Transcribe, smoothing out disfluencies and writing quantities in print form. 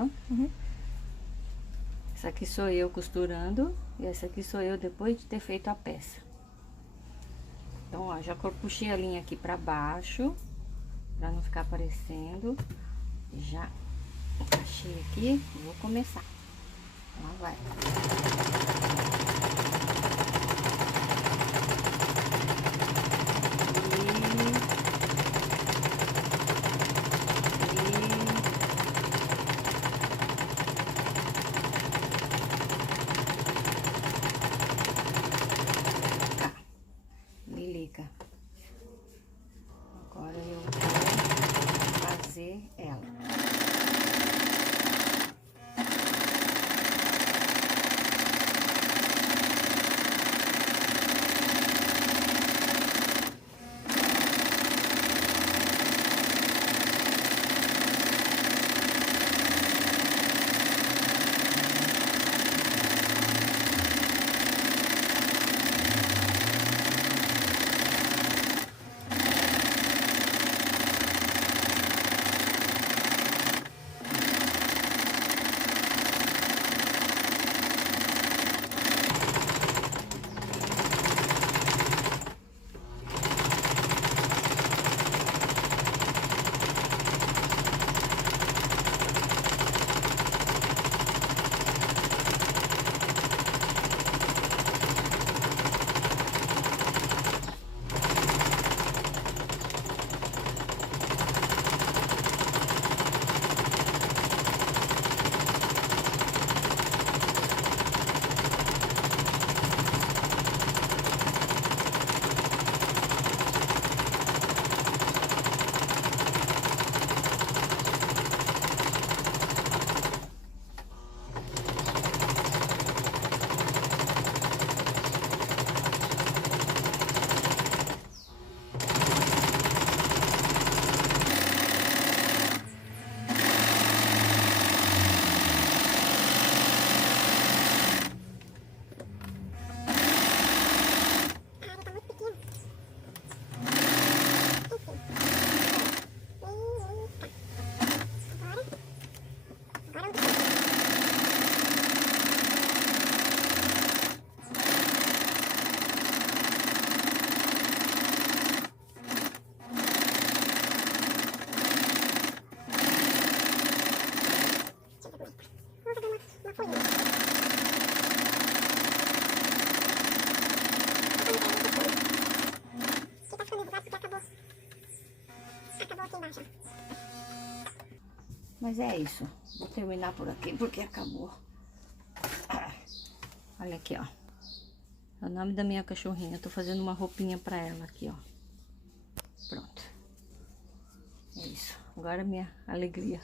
Pronto. Essa aqui sou eu costurando e essa aqui sou eu depois de ter feito a peça. Então, ó, já puxei a linha aqui pra baixo, pra não ficar aparecendo. Já encaixei aqui, vou começar. Lá vai. Lilica. Agora eu vou fazer ela. Mas é isso. Vou terminar por aqui porque acabou. Olha aqui, ó. É o nome da minha cachorrinha. Eu tô fazendo uma roupinha pra ela aqui, ó. Pronto. É isso. Agora é minha alegria.